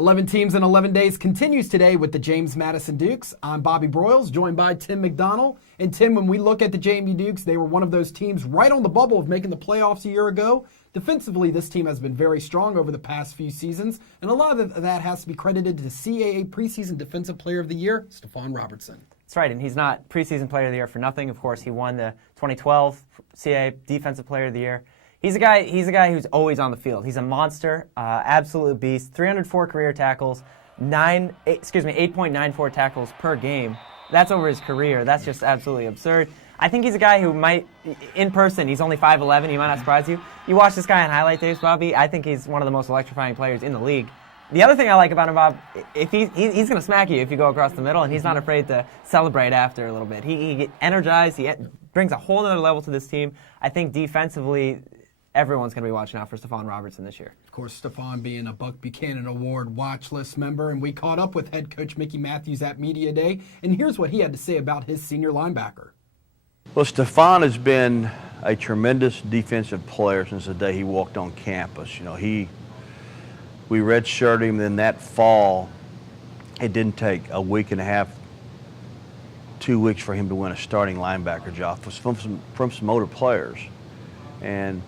11 teams in 11 days continues today with the James Madison Dukes. I'm Bobby Broyles, joined by Tim McDonald. And Tim, when we look at the JMU Dukes, they were one of those teams right on the bubble of making the playoffs a year ago. Defensively, this team has been very strong over the past few seasons, and a lot of that has to be credited to the CAA Preseason Defensive Player of the Year, Stephon Robertson. That's right, and he's not Preseason Player of the Year for nothing. Of course, he won the 2012 CAA Defensive Player of the Year. He's a guy who's always on the field. He's a monster, absolute beast. 304 career tackles, 8.94 tackles per game. That's over his career. That's just absolutely absurd. I think he's a guy who might, in person, he's only 5'11", he might not surprise you. You watch this guy on highlight tapes, Bobby, I think he's one of the most electrifying players in the league. The other thing I like about him, Bob, if he's going to smack you if you go across the middle, and he's not afraid to celebrate after a little bit. He gets energized, he brings a whole other level to this team. I think defensively, everyone's going to be watching out for Stephon Robertson this year. Of course, Stephon being a Buck Buchanan Award watch list member, and we caught up with head coach Mickey Matthews at Media Day, and here's what he had to say about his senior linebacker. Well, Stephon has been a tremendous defensive player since the day he walked on campus. You know, we redshirted him, then that fall, it didn't take a week and a half, 2 weeks for him to win a starting linebacker job from some older players. And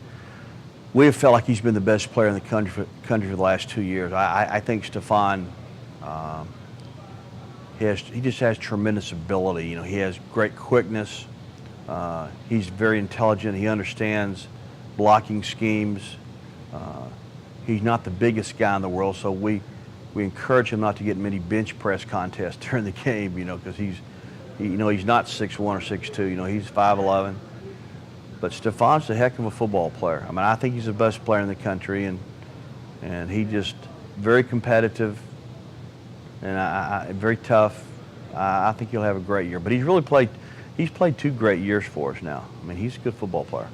we have felt like he's been the best player in the country for the last 2 years. I think Stephon, he just has tremendous ability. You know, he has great quickness. He's very intelligent. He understands blocking schemes. He's not the biggest guy in the world, so we encourage him not to get many bench press contests during the game. You know, because he's not 6'1" or 6'2". You know, he's 5'11". But Stephon's a heck of a football player. I mean, I think he's the best player in the country, and he just very competitive and very tough. I think he'll have a great year. But he's played 2 great years for us now. I mean, he's a good football player.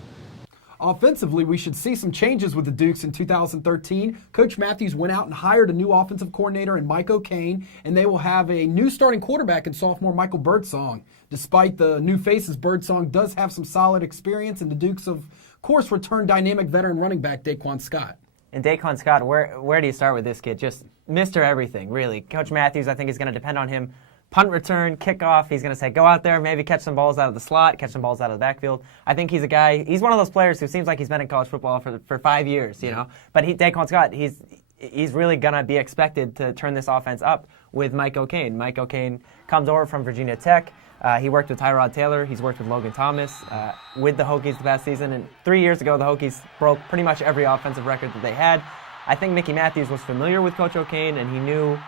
Offensively, we should see some changes with the Dukes in 2013. Coach Matthews went out and hired a new offensive coordinator in Mike O'Kane, and they will have a new starting quarterback in sophomore Michael Birdsong. Despite the new faces, Birdsong does have some solid experience, and the Dukes, of course, return dynamic veteran running back Daquan Scott. And Daquan Scott, where do you start with this kid? Just Mr. Everything, really. Coach Matthews, I think, is going to depend on him. Punt return, kickoff, he's going to say, go out there, maybe catch some balls out of the slot, catch some balls out of the backfield. I think he's a guy, he's one of those players who seems like he's been in college football for 5 years, you know. But Daquan Scott, he's really going to be expected to turn this offense up with Mike O'Kane. Mike O'Kane comes over from Virginia Tech. He worked with Tyrod Taylor. He's worked with Logan Thomas with the Hokies the past season. And 3 years ago, the Hokies broke pretty much every offensive record that they had. I think Mickey Matthews was familiar with Coach O'Kane, and he knew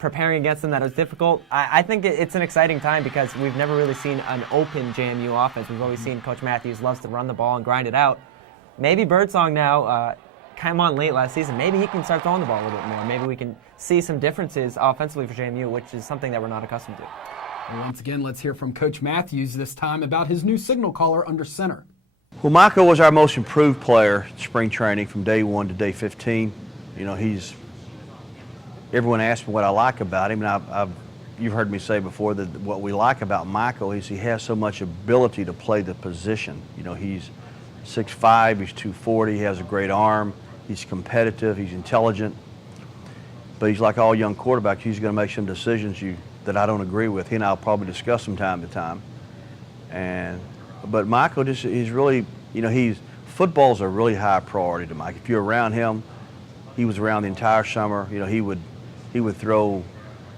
preparing against them that it was difficult. I think it's an exciting time because we've never really seen an open JMU offense. We've always seen Coach Matthews loves to run the ball and grind it out. Maybe Birdsong now came on late last season. Maybe he can start throwing the ball a little bit more. Maybe we can see some differences offensively for JMU, which is something that we're not accustomed to. And once again, let's hear from Coach Matthews this time about his new signal caller under center. Well, Michael was our most improved player in spring training from day 1 to day 15. You know, everyone asks me what I like about him, and you've heard me say before that what we like about Michael is he has so much ability to play the position. You know, he's 6'5", he's 240, he has a great arm, he's competitive, he's intelligent, but he's like all young quarterbacks. He's going to make some decisions that I don't agree with. He and I will probably discuss from time to time. But Michael he's really, you know, football's a really high priority to Mike. If you're around him, he was around the entire summer. You know, he would throw.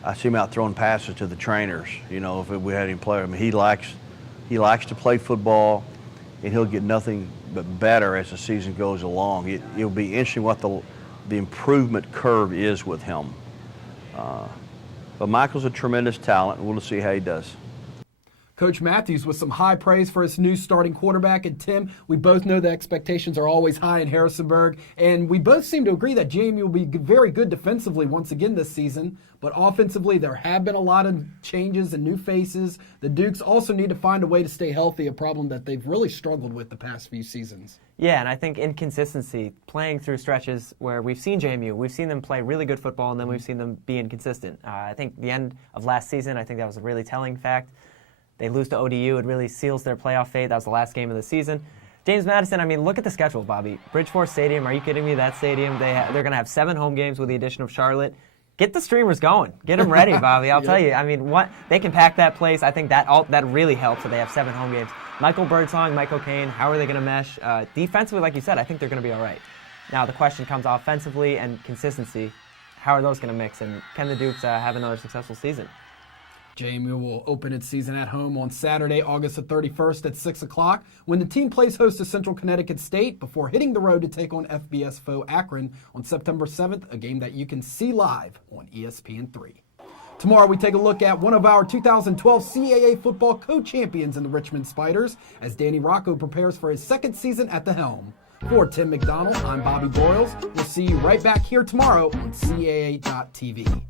I see him out throwing passes to the trainers. You know, if we had him play. I mean, he likes to play football, and he'll get nothing but better as the season goes along. It'll be interesting what the improvement curve is with him. But Michael's a tremendous talent, and we'll see how he does. Coach Matthews with some high praise for his new starting quarterback. And Tim, we both know the expectations are always high in Harrisonburg, and we both seem to agree that JMU will be very good defensively once again this season. But offensively, there have been a lot of changes and new faces. The Dukes also need to find a way to stay healthy, a problem that they've really struggled with the past few seasons. Yeah, and I think inconsistency, playing through stretches where we've seen JMU, we've seen them play really good football, and then we've seen them be inconsistent. I think the end of last season, I think that was a really telling fact. They lose to ODU. It really seals their playoff fate. That was the last game of the season. James Madison, I mean, look at the schedule, Bobby. Bridgeport Stadium, are you kidding me? That stadium, they're going to have 7 home games with the addition of Charlotte. Get the streamers going. Get them ready, Bobby. I'll tell you. I mean, they can pack that place. I think that really helps that they have 7 home games. Michael Birdsong, Michael Caine, how are they going to mesh? Defensively, like you said, I think they're going to be all right. Now, the question comes offensively and consistency. How are those going to mix? And can the Dukes have another successful season? JMU will open its season at home on Saturday, August the 31st at 6 o'clock when the team plays host to Central Connecticut State before hitting the road to take on FBS foe Akron on September 7th, a game that you can see live on ESPN3. Tomorrow we take a look at one of our 2012 CAA football co-champions in the Richmond Spiders as Danny Rocco prepares for his second season at the helm. For Tim McDonald, I'm Bobby Boyles. We'll see you right back here tomorrow on CAA.TV.